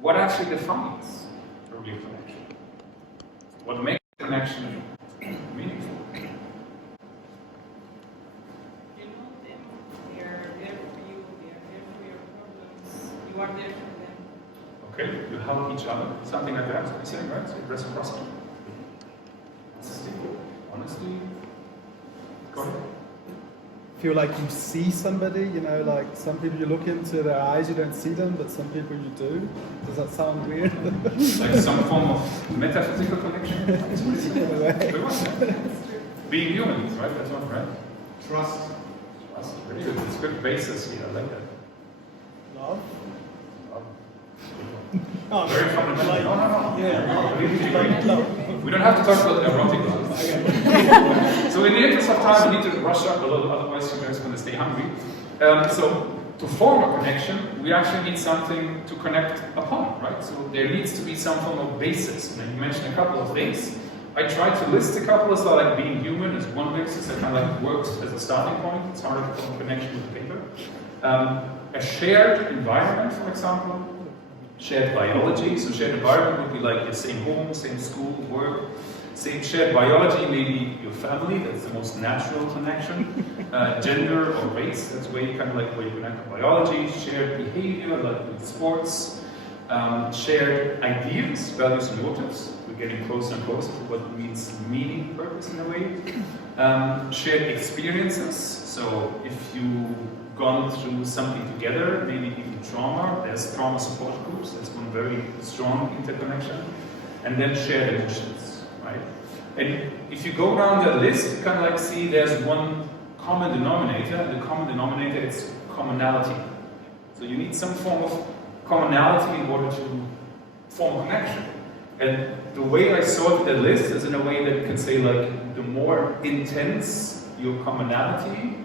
what actually defines a real connection? What makes a connection meaningful? You know them, they are there for you, they are there for your problems, you are there for them. Okay, you help each other, something like that, I say, right? So reciprocity. Honestly, go ahead. Feel like you see somebody, you know, like some people you look into their eyes, you don't see them, but some people you do. Does that sound weird? Like some form of metaphysical connection? Very much, yeah. Being human, right? That's one, right? Trust. Trust. Very good. It's a good basis here. I like that. Love? Oh, very fundamental. Like, No. Yeah. Love. We don't have to talk about erotic love. So in the interest of time, we need to rush up a little, otherwise you guys are going to stay hungry. So to form a connection, we actually need something to connect upon, right? So there needs to be some form of basis. And you mentioned a couple of things. I tried to list a couple as well, like being human is one basis that kind of like works as a starting point. It's harder to form a connection with paper. A shared environment, for example. Shared biology, so shared environment would be like the same home, same school, work. Same shared biology, maybe your family, that's the most natural connection. Gender or race, that's where you kind of like where you connect to biology. Shared behavior, like with sports. Shared ideas, values and motives. We're getting closer and closer to what means meaning, purpose in a way. Shared experiences, so if you gone through something together, maybe even trauma, there's trauma support groups, that's one very strong interconnection. And then shared emotions, right? And if you go down that list, you kind of like see there's one common denominator, and the common denominator is commonality. So you need some form of commonality in order to form a connection. And the way I sort the list is in a way that you can say like, the more intense your commonality,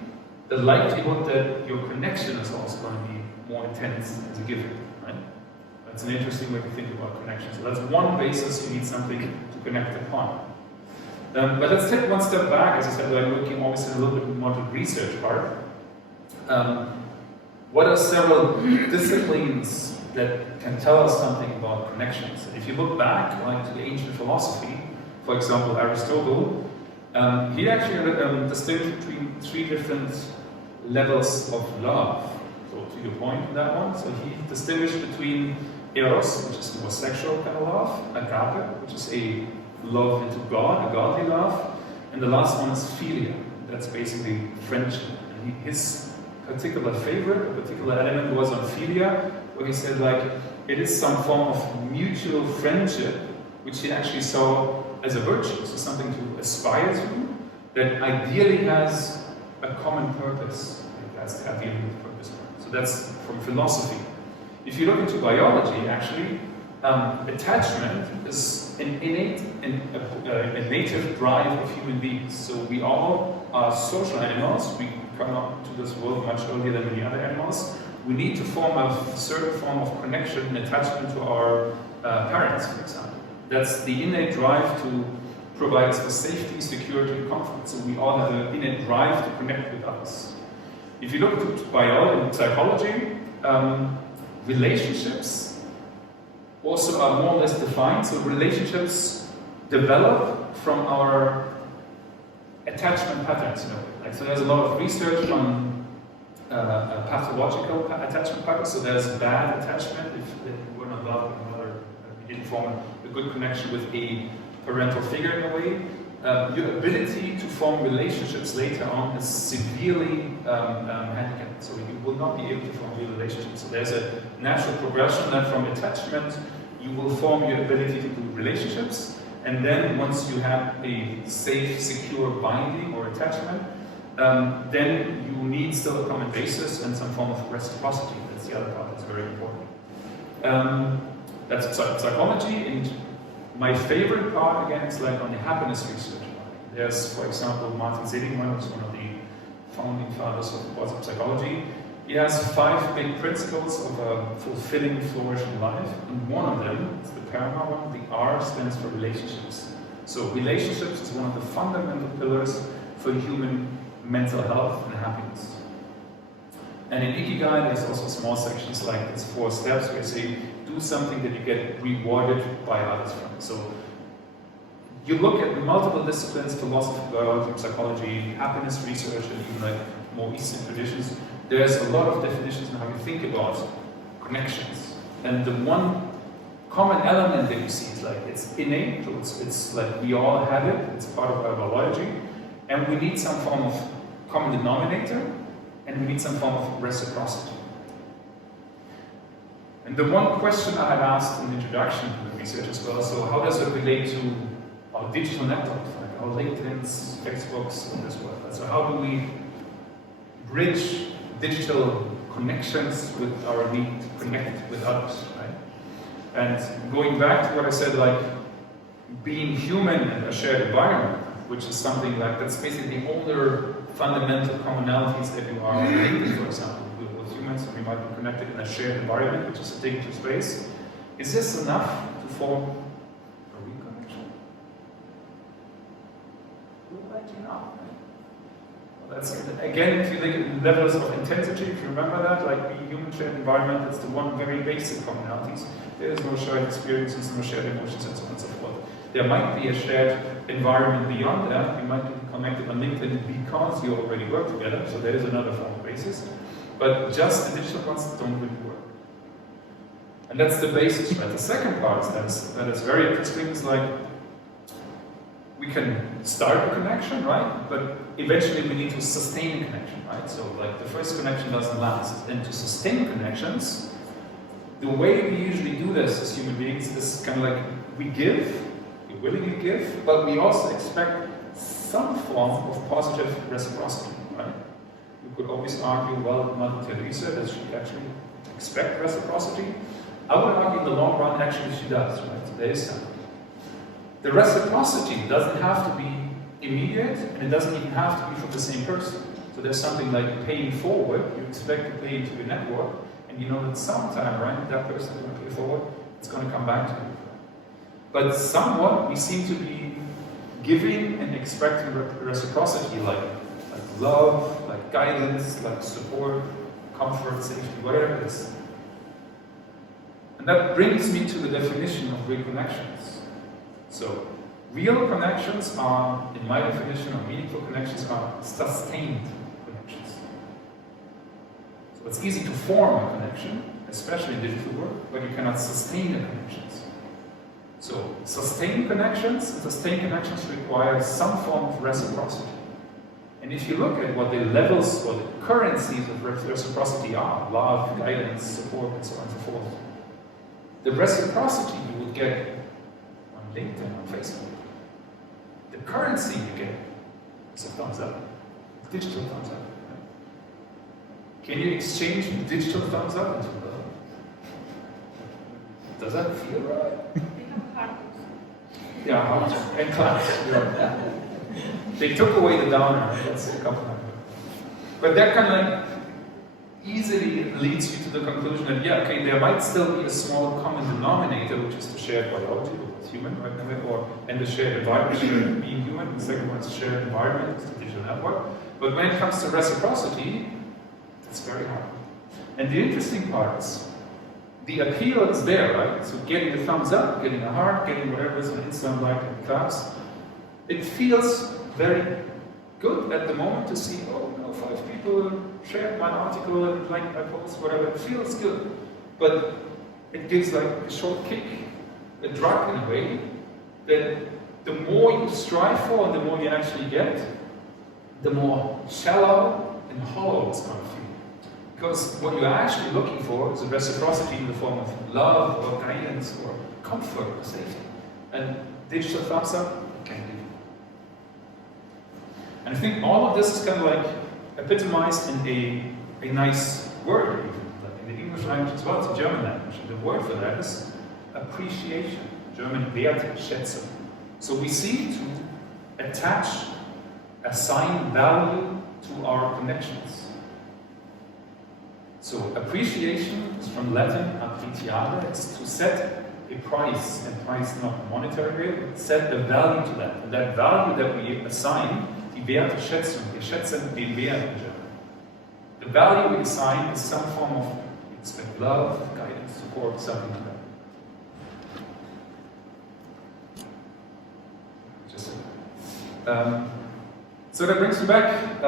the likelihood that your connection is also going to be more intense as a given, right? That's an interesting way to think about connection. So that's one basis, you need something to connect upon. But let's take one step back. As I said, we're looking always at a little bit more to the research part. What are several disciplines that can tell us something about connections? If you look back, like to the ancient philosophy, for example, Aristotle, he actually distinguished between three different levels of love. So to your point on that one, so he distinguished between eros, which is more sexual kind of love, agape, which is a love into God, a godly love, and the last one is philia. That's basically friendship. And his particular favorite, a particular element was on philia, where he said like, it is some form of mutual friendship, which he actually saw as a virtue, so something to aspire to, that ideally has a common purpose. That's the ideal purpose. So that's from philosophy. If you look into biology, actually, attachment is an innate and a native drive of human beings. So we all are social animals. We come up to this world much earlier than many other animals. We need to form a certain form of connection and attachment to our parents, for example. That's the innate drive to provide us with safety, security, and comfort. So we all have an innate drive to connect with others. If you look at biology and psychology, relationships also are more or less defined. So relationships develop from our attachment patterns. You know? Like, so there's a lot of research on pathological attachment patterns. So there's bad attachment if we're not loving another, we didn't form a good connection with a parental figure in a way. Your ability to form relationships later on is severely handicapped. So you will not be able to form real relationships. So there's a natural progression that from attachment, you will form your ability to do relationships. And then once you have a safe, secure binding or attachment, then you need still a common basis and some form of reciprocity. That's the other part that's very important. That's psychology. And my favorite part, again, is like on the happiness research. There's, for example, Martin Seligman, who's one of the founding fathers of positive psychology. He has 5 big principles of a fulfilling, flourishing life. And one of them, is the paramount one, the R stands for relationships. So relationships is one of the fundamental pillars for human mental health and happiness. And in Ikigai, there's also small sections like it's 4 steps where you say, do do something that you get rewarded by others from. So you look at multiple disciplines, philosophy, biology, psychology, happiness research, and even like more Eastern traditions. There's a lot of definitions on how you think about connections. And the one common element that you see is like it's innate, it's like we all have it, it's part of our biology, and we need some form of common denominator, and we need some form of reciprocity. And the one question I had asked in the introduction to the research as well, so how does it relate to our digital networks, like our LinkedIn's, Facebook's, and this work? So how do we bridge digital connections with our need to connect with others, right? And going back to what I said, like being human in a shared environment, which is something like that's basically the older fundamental commonalities that you are related, for example, with humans, and we might be connected in a shared environment, which is a digital space. Is this enough to form a real connection? Likely not. Well, that's again, if you look at levels of intensity, if you remember that, like the human shared environment, that's the one very basic commonalities. There is no shared experiences, no shared emotions, and so on and so forth. There might be a shared environment beyond that. You might be connected on LinkedIn because you already work together, so there is another form of basis. But just the digital ones don't really work. And that's the basis, right? The second part that is very interesting is like we can start a connection, right? But eventually we need to sustain a connection, right? So like the first connection doesn't last. And to sustain connections, the way we usually do this as human beings is kind of like we give, we willingly give, but we also expect some form of positive reciprocity, right? You could always argue, well, Mother Teresa, does she actually expect reciprocity? I would argue in the long run, actually she does, right? So there is something. The reciprocity doesn't have to be immediate, and it doesn't even have to be from the same person. So there's something like paying forward. You expect to pay into your network, and you know that sometime, right, that person is going to pay forward, it's going to come back to you. But somewhat, we seem to be giving and expecting reciprocity, like love, like guidance, like support, comfort, safety, whatever it is. And that brings me to the definition of real connections. So, real connections are, in my definition, or meaningful connections are sustained connections. So it's easy to form a connection, especially in digital work, but you cannot sustain the connections. So, sustained connections require some form of reciprocity. And if you look at what the levels or the currencies of reciprocity are, love, guidance, support, and so on and so forth, the reciprocity you would get on LinkedIn, on Facebook, the currency you get is a thumbs up, digital thumbs up. Right? Can you exchange digital thumbs up into love? Does that feel right? Yeah, hearts and claps. Yeah. They took away the downer. That's a compliment. But that kind of like easily leads you to the conclusion that yeah, okay, there might still be a small common denominator, which is the shared biology, or human, right? And the shared environment, being human. The second one is the shared environment, it's the digital network. But when it comes to reciprocity, it's very hard. And the interesting part is, the appeal is there, right? So getting a thumbs up, getting a heart, getting whatever is on Instagram like and claps, it feels very good at the moment to see, oh, 5 people shared my article and liked my post, whatever. It feels good. But it gives like a short kick, a drug in a way, that the more you strive for and the more you actually get, the more shallow and hollow it's going to feel. Because what you're actually looking for is a reciprocity in the form of love or guidance or comfort or safety. And digital thumbs up can't give you. And I think all of this is kind of like epitomized in a nice word, even. Like in the English language as well, it's a German language. The word for that is appreciation. German Wertschätzung. So we seem to attach, assign value to our connections. So appreciation is from Latin appreciare, it's to set a price, and price not monetary, but set a value to that. And that value that we assign, die Wertschätzung, wir schätzen den Wert in German. The value we assign is some form of, we expect love, guidance, support, something like that. Just so that brings me back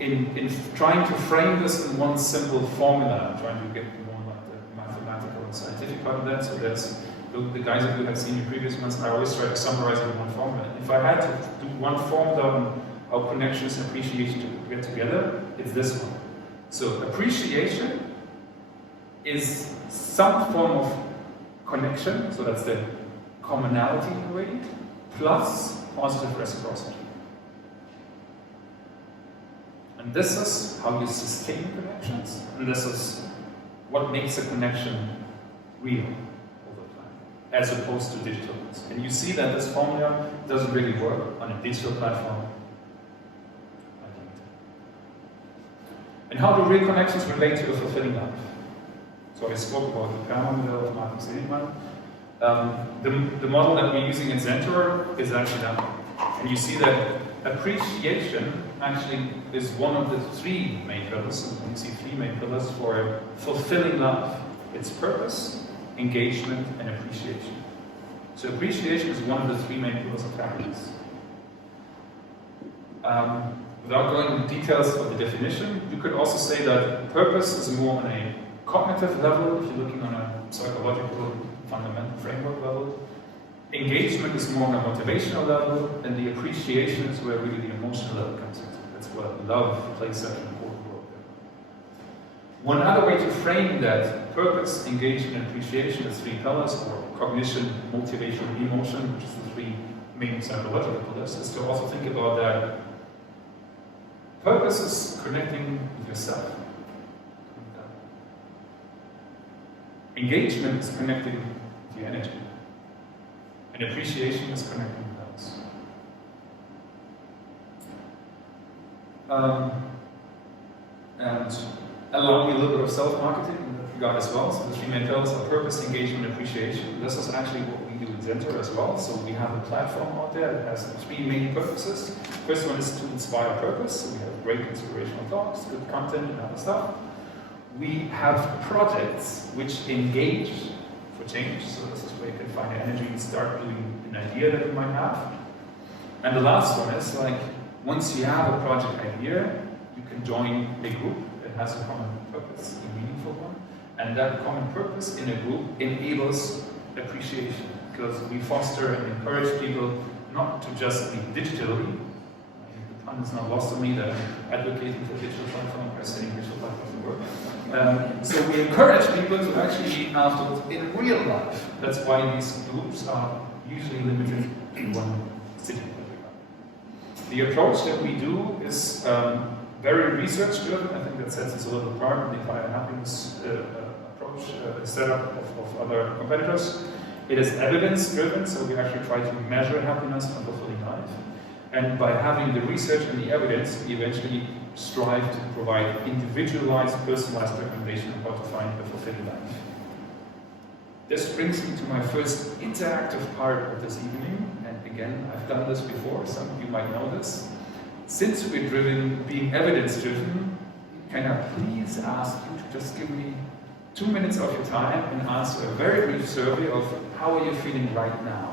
in trying to frame this in one simple formula, trying to get more like the mathematical and scientific part of that. So there's the guys that you have seen in previous months, I always try to summarize it in one formula. If I had to do one formula on how connections and appreciation to get together, it's this one. So appreciation is some form of connection, so that's the commonality rate, plus positive reciprocity. And this is how you sustain connections, and this is what makes a connection real over time, as opposed to digital ones. And you see that this formula doesn't really work on a digital platform. And how do real connections relate to a fulfilling life? So I spoke about the PERMA model of Martin Seligman. The model that we're using in Zentor is actually that one. And you see that appreciation actually is one of the three main pillars. And you see three main pillars for a fulfilling life. It's purpose, engagement, and appreciation. So appreciation is one of the three main pillars of happiness. Without going into details of the definition, you could also say that purpose is more on a cognitive level, if you're looking on a psychological fundamental framework level. Engagement is more on a motivational level, and the appreciation is where really the emotional level comes into. That's where love plays such an important role there. One other way to frame that purpose, engagement, and appreciation as three pillars, or cognition, motivation, and emotion, which is the three main psychological pillars, is to also think about that purpose is connecting with yourself. Engagement is connecting with your energy. And appreciation is connecting with others. And allow me a little bit of self-marketing in that regard as well. So the three main pillars are purpose, engagement, and appreciation. This is actually what we do in Zentor as well. So we have a platform out there that has three main purposes. First one is to inspire purpose. So we have great inspirational talks, good content, and other stuff. We have projects which engage for change. So this is where you can find energy and start doing an idea that you might have. And the last one is like, once you have a project idea, you can join a group that has a common purpose, a meaningful one. And that common purpose in a group enables appreciation, because we foster and encourage people not to just be digitally. The pun is not lost on me that I'm advocating for digital platform by saying digital platforms work. So we encourage people to actually be afterwards in real life. That's why these groups are usually limited to one city. The approach that we do is very research-driven. I think that sets us a little apart from the entire happiness approach setup of other competitors. It is evidence-driven, so we actually try to measure happiness and fulfilling life. And by having the research and the evidence, we eventually strive to provide individualized, personalized recommendation on how to find a fulfilling life. This brings me to my first interactive part of this evening. And again, I've done this before, some of you might know this. Since we're being evidence-driven, can I please ask you to just give me 2 minutes of your time and answer a very brief survey of how are you feeling right now?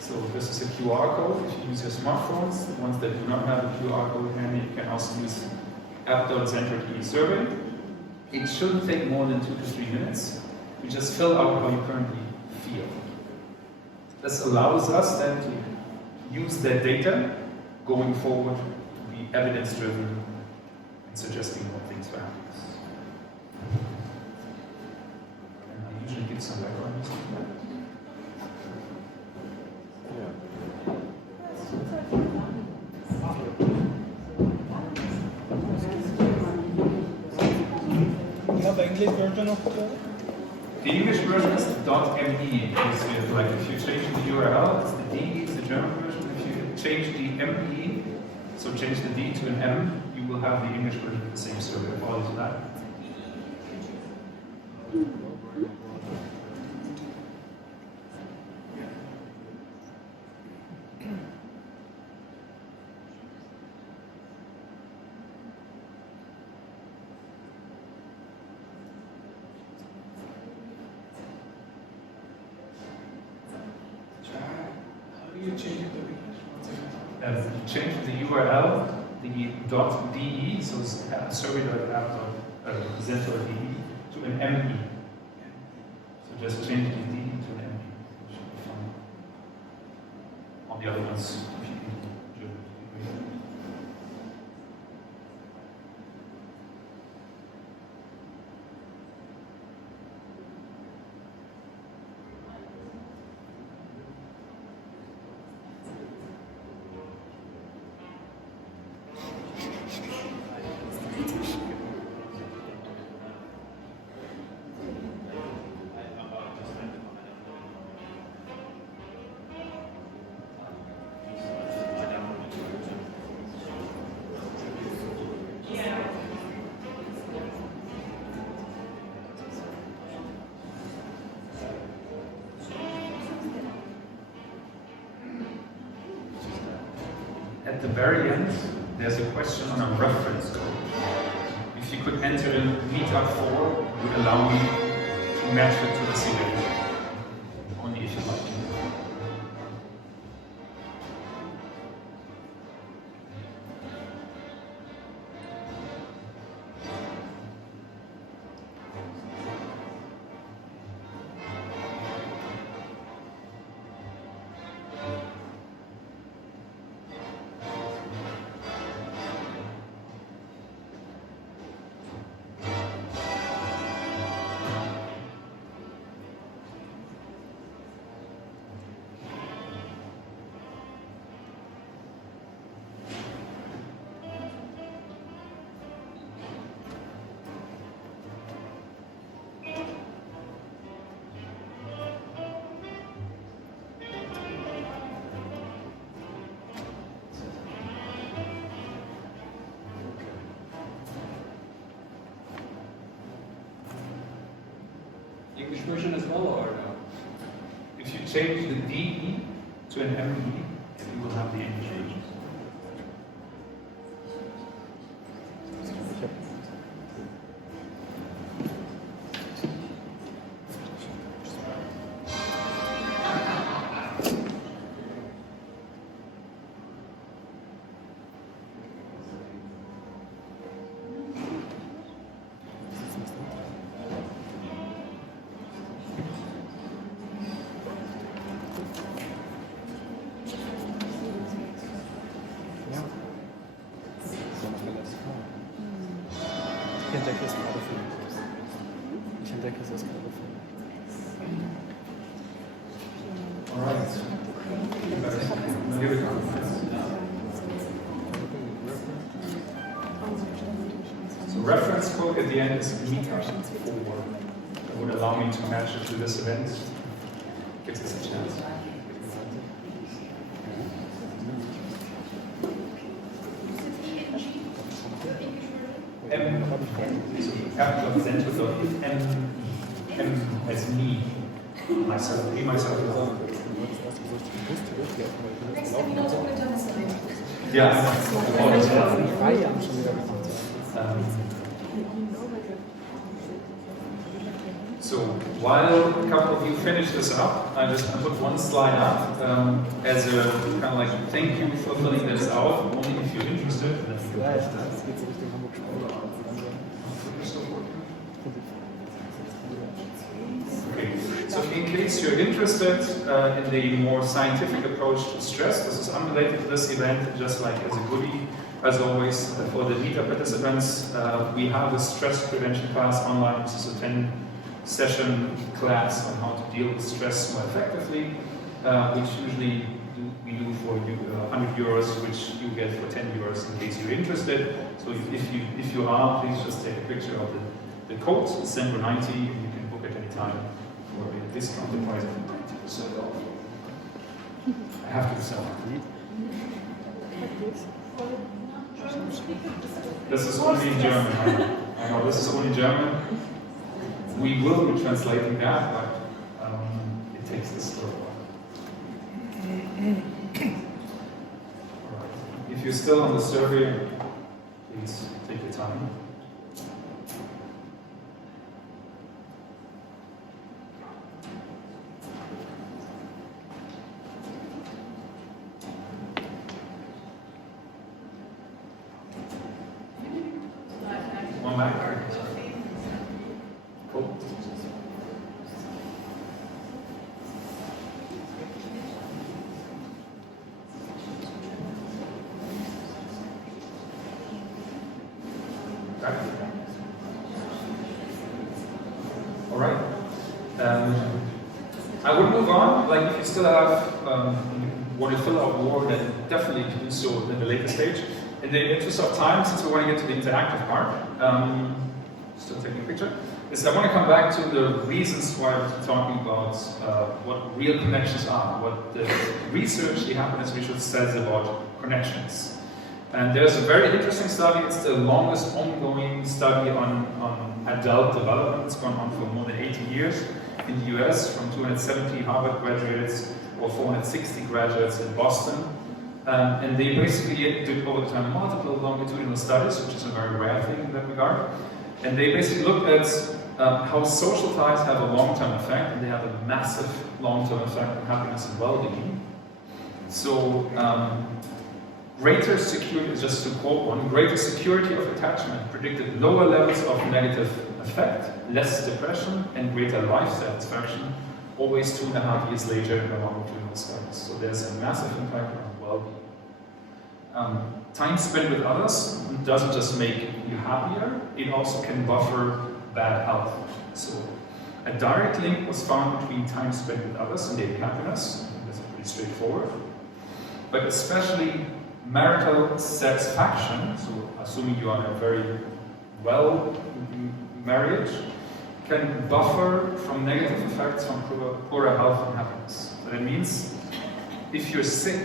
So this is a QR code. If you use your smartphones, the ones that do not have a QR code handy, you can also use app.zentor.de survey. It shouldn't take more than 2 to 3 minutes. You just fill out how you currently feel. This allows us then to use that data going forward to be evidence-driven and suggesting more things for happiness. And I usually give some background music. You have the English version of the? The English version is .me. Like if you change the URL, it's the D, it's the German version. If you change the ME, so change the D to an M, you will have the English version of the same survey. Apologies for that. changing the rehash? Change the URL, the .de, so it's survey.app.zentor.de to an ME. So just change the DE to an ME. Should be fine. On the other ones, if you can do it. At the very end, there's a question on a reference code. If you could enter in Meetup 4, it would allow me to match it to this event. Only if you like. English version as well, or no? If you change the DE to an ME, you will have the English version. Ich entdecke es gerade für mich. Ich entdecke es gerade für mich. Alright. Here we go. So reference code at the end is Meetup 4. That would allow me to match it to this event. Gives us a chance. M as me, myself, me, myself. Yeah. So while a couple of you finish this up, I put one slide up as a kind of like thank you for filling this out. Only if you're interested. Okay. So in case you're interested in the more scientific approach to stress, this is unrelated to this event, just like as a goodie. As always, for the Meetup participants, we have a stress prevention class online. This is a 10-session class on how to deal with stress more effectively, which usually we do for you 100 euros, which you get for 10 euros in case you're interested. So if you are, please just take a picture of the code, zentor90, and you can book at any time for a discounted price of 90% off. I have to sell it. This is only in German. I know this is only German. We will be translating that, but it takes this little while. Alright. If you're still on the survey, please take your time. All right. I would move on. Like, if you still have want to fill out more, then definitely do so in the later stage. In the interest of time, since we want to get to the interactive part, still taking a picture, is I want to come back to the reasons why we're talking about what real connections are, what the research, the Happiness Research says about connections. And there's a very interesting study. It's the longest ongoing study on adult development. It's gone on for more than 80 years in the US, from 270 Harvard graduates or 460 graduates in Boston. And they basically did over the time multiple longitudinal studies, which is a very rare thing in that regard. And they basically looked at how social ties have a long-term effect, and they have a massive long-term effect on happiness and well-being. So, greater security, just to quote one, greater security of attachment predicted lower levels of negative affect, less depression, and greater life satisfaction, always 2.5 years later in the longitudinal studies. So there's a massive impact on well-being. Time spent with others doesn't just make you happier, it also can buffer bad health. So a direct link was found between time spent with others and daily happiness. That's pretty straightforward. But especially marital satisfaction, so assuming you are in a very well marriage, can buffer from negative effects from poorer health and happiness. So that means if you're sick,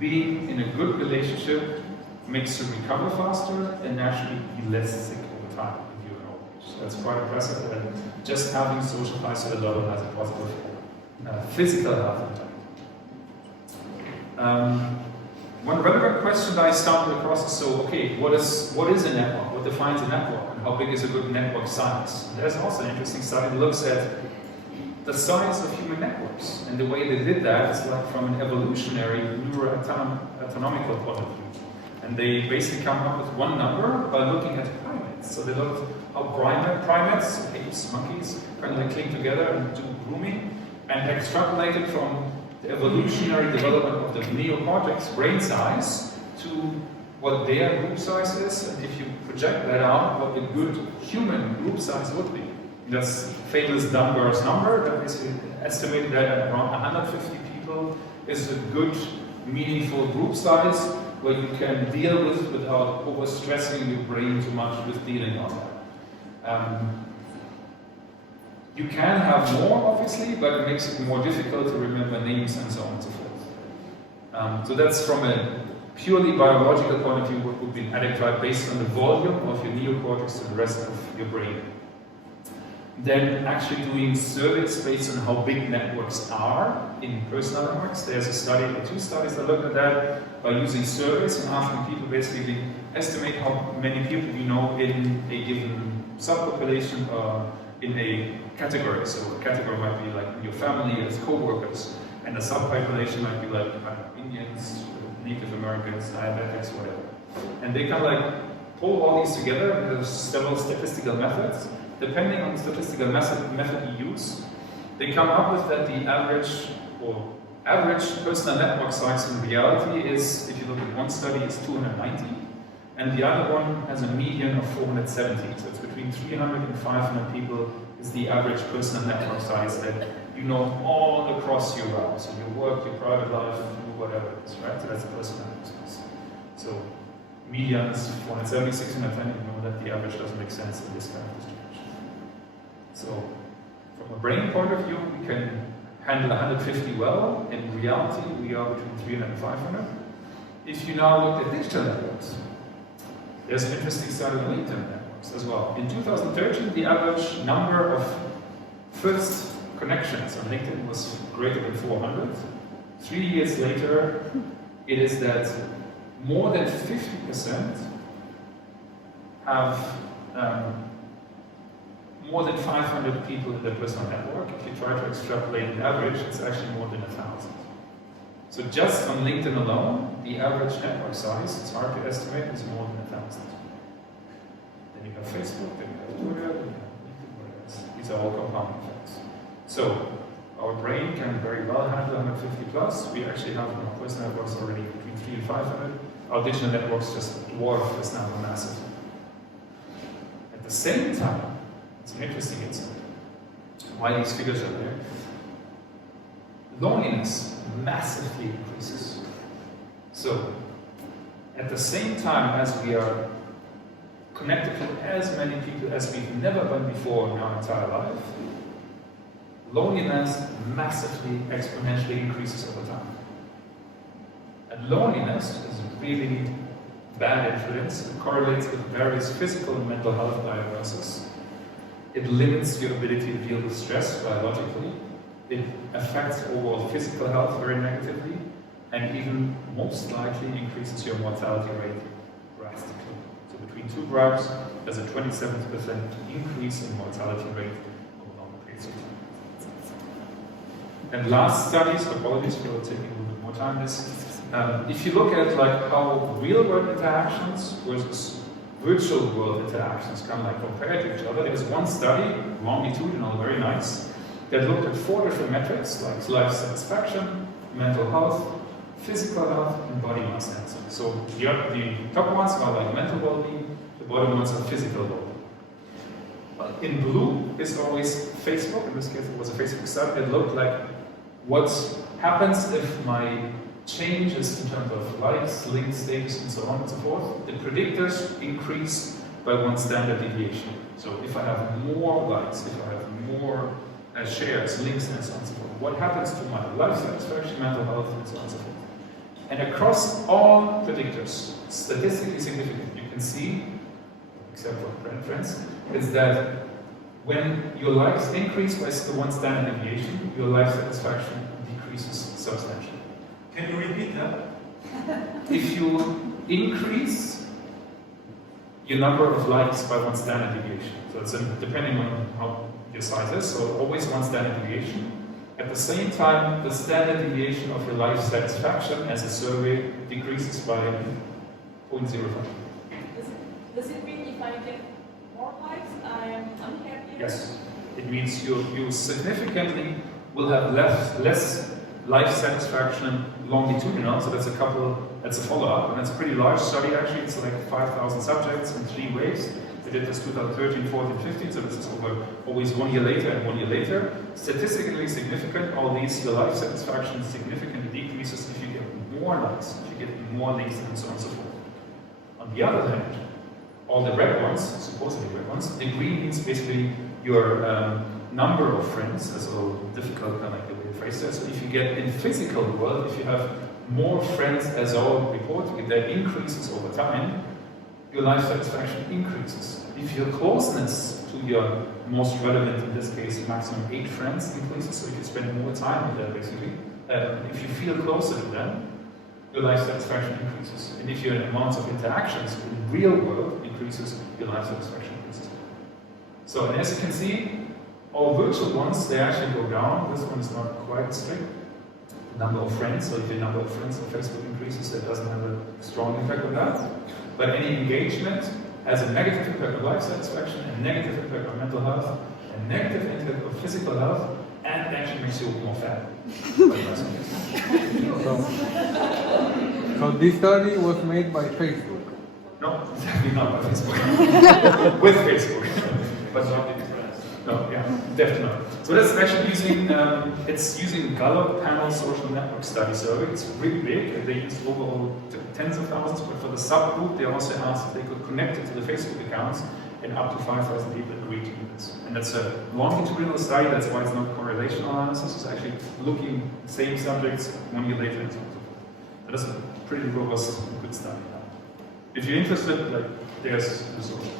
being in a good relationship makes you recover faster and naturally be less sick over time if you're in old age. So that's quite impressive, and just having social ties at a level has a positive physical health impact. One relevant question that I stumbled across is, so, okay, what is a network? What defines a network? And how big is a good network size? And there's also an interesting study that looks at the size of human networks. And the way they did that is like from an evolutionary neuroanatomical point of view. And they basically come up with one number by looking at primates. So they looked how primates, apes, monkeys, kind of like cling together and do grooming, and extrapolated from the evolutionary development of the neocortex brain size to what their group size is, and if you project that out, what a good human group size would be. That's famous Dunbar's number, that basically estimated that at around 150 people is a good, meaningful group size where you can deal with without overstressing your brain too much with dealing on that. You can have more, obviously, but it makes it more difficult to remember names and so on and so forth. So that's from a purely biological point of view what would be adequate based on the volume of your neocortex to the rest of your brain. Then actually doing surveys based on how big networks are in personal networks. There's a study, or two studies that look at that by using surveys and asking people basically estimate how many people you know in a given subpopulation or in a category. So a category might be like in your family as co-workers, and a subpopulation might be like, I don't know, Indians, Native Americans, diabetics, whatever. And they kind of like pull all these together, and there's several statistical methods. Depending on the statistical method you use, they come up with that the average personal network size in reality is, if you look at one study, is 290, and the other one has a median of 470. So it's between 300 and 500 people is the average personal network size that you know all across your life. So your work, your private life, whatever it is, right? So that's a personal network size. So median is 470, 610, you know that the average doesn't make sense in this kind of distribution. So, from a brain point of view, we can handle 150 well. In reality, we are between 300 and 500. If you now look at digital networks, there's an interesting study on LinkedIn networks as well. In 2013, the average number of first connections on LinkedIn was greater than 400. 3 years later, it is that more than 50% have more than 500 people in their personal network. If you try to extrapolate the average, it's actually more than 1,000. So just on LinkedIn alone, the average network size, it's hard to estimate, is more than 1,000. Then you have Facebook, then you have Twitter, then you have LinkedIn, whatever else. These are all compounding effects. So our brain can very well handle 150 plus. We actually have in our personal networks already between 300 and 500. Our digital networks just dwarf this number massively. At the same time, it's an interesting insight. why these figures are there. Loneliness massively increases. So, at the same time as we are connected to as many people as we've never been before in our entire life, loneliness massively, exponentially increases over time. And loneliness is a really bad influence. It correlates with various physical and mental health diagnoses. It limits your ability to deal with stress biologically. It affects overall physical health very negatively, and even most likely increases your mortality rate drastically. So between two drugs, there's a 27% increase in mortality rate over longer periods of time. And last studies, apologies for taking a little bit more time on this. If you look at like how real world interactions versus virtual world interactions kind of like compare to each other, there was one study, longitudinal, very nice, that looked at 4 different metrics like life satisfaction, mental health, physical health, and body mass index. So the top ones are like mental well-being, the bottom ones are physical well-being. In blue is always Facebook. In this case, it was a Facebook study that looked like what happens if my changes in terms of likes, links, status, and so on and so forth. The predictors increase by 1 standard deviation. So if I have more likes, if I have more shares, links, and so on and so forth, what happens to my life satisfaction, mental health, and so on and so forth. And across all predictors, statistically significant, you can see, except for friends, is that when your likes increase by the 1 standard deviation, your life satisfaction decreases substantially. Can you repeat that? If you increase your number of likes by 1 standard deviation, so it's depending on how your size is, so always 1 standard deviation. At the same time, the standard deviation of your life satisfaction as a survey decreases by 0.05. Does it mean if I get more likes, I'm unhappy? Yes. It means you significantly will have less life satisfaction longitudinal, so that's a follow-up, and that's a pretty large study actually. It's like 5,000 subjects in 3 waves. They did this 2013, 14, 15, so this is over always 1 year later and 1 year later. Statistically significant, all these, your life satisfaction significantly decreases if you get more likes, if you get more links, and so on and so forth. On the other hand, all the red ones, supposedly red ones, the green means basically your number of friends. That's a little difficult, kind of like the way to phrase that. So if you get in physical world, if you have more friends as all reported, that increases over time, your life satisfaction increases. If your closeness to your most relevant, in this case, maximum 8 friends increases, so if you spend more time with them, basically, if you feel closer to them, your life satisfaction increases. And if your amount of interactions in the real world increases, your life satisfaction increases. So, and as you can see, all virtual ones, they actually go down. This one is not quite strict. Number of friends, so if your number of friends on Facebook increases, that doesn't have a strong impact on that. But any engagement has a negative impact on life satisfaction, a negative impact on mental health, a negative impact on physical health, and actually makes you more fat. So this study was made by Facebook? No, definitely not by Facebook. With Facebook. But not in France. No, yeah, definitely not. So that's actually using, it's using Gallup panel social network study survey. It's really big, and they used overall tens of thousands, but for the subgroup, they also asked if they could connect it to the Facebook accounts, and up to 5,000 people agreed to do this. And that's a longitudinal study, that's why it's not correlational analysis, it's actually looking at the same subjects 1 year later and so forth. That is a pretty robust, good study. If you're interested, like, there's resources.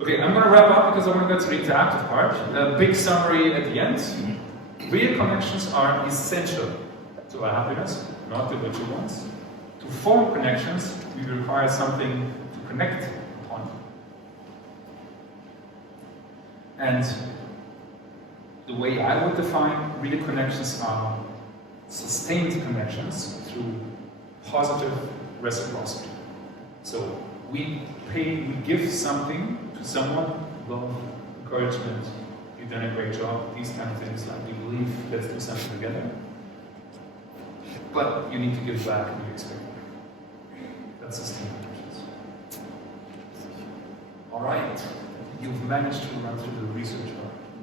Okay, I'm going to wrap up because I want to go to the interactive part. A big summary at the end. Real connections are essential to our happiness, not the virtual ones. To form connections, we require something to connect upon. And the way I would define real connections are sustained connections through positive reciprocity. So we give something to someone, love, encouragement, you've done a great job, these kind of things, like we believe, let's do something together. But you need to give back and you expect back. That's sustained connections. All right. you've managed to run through the research part.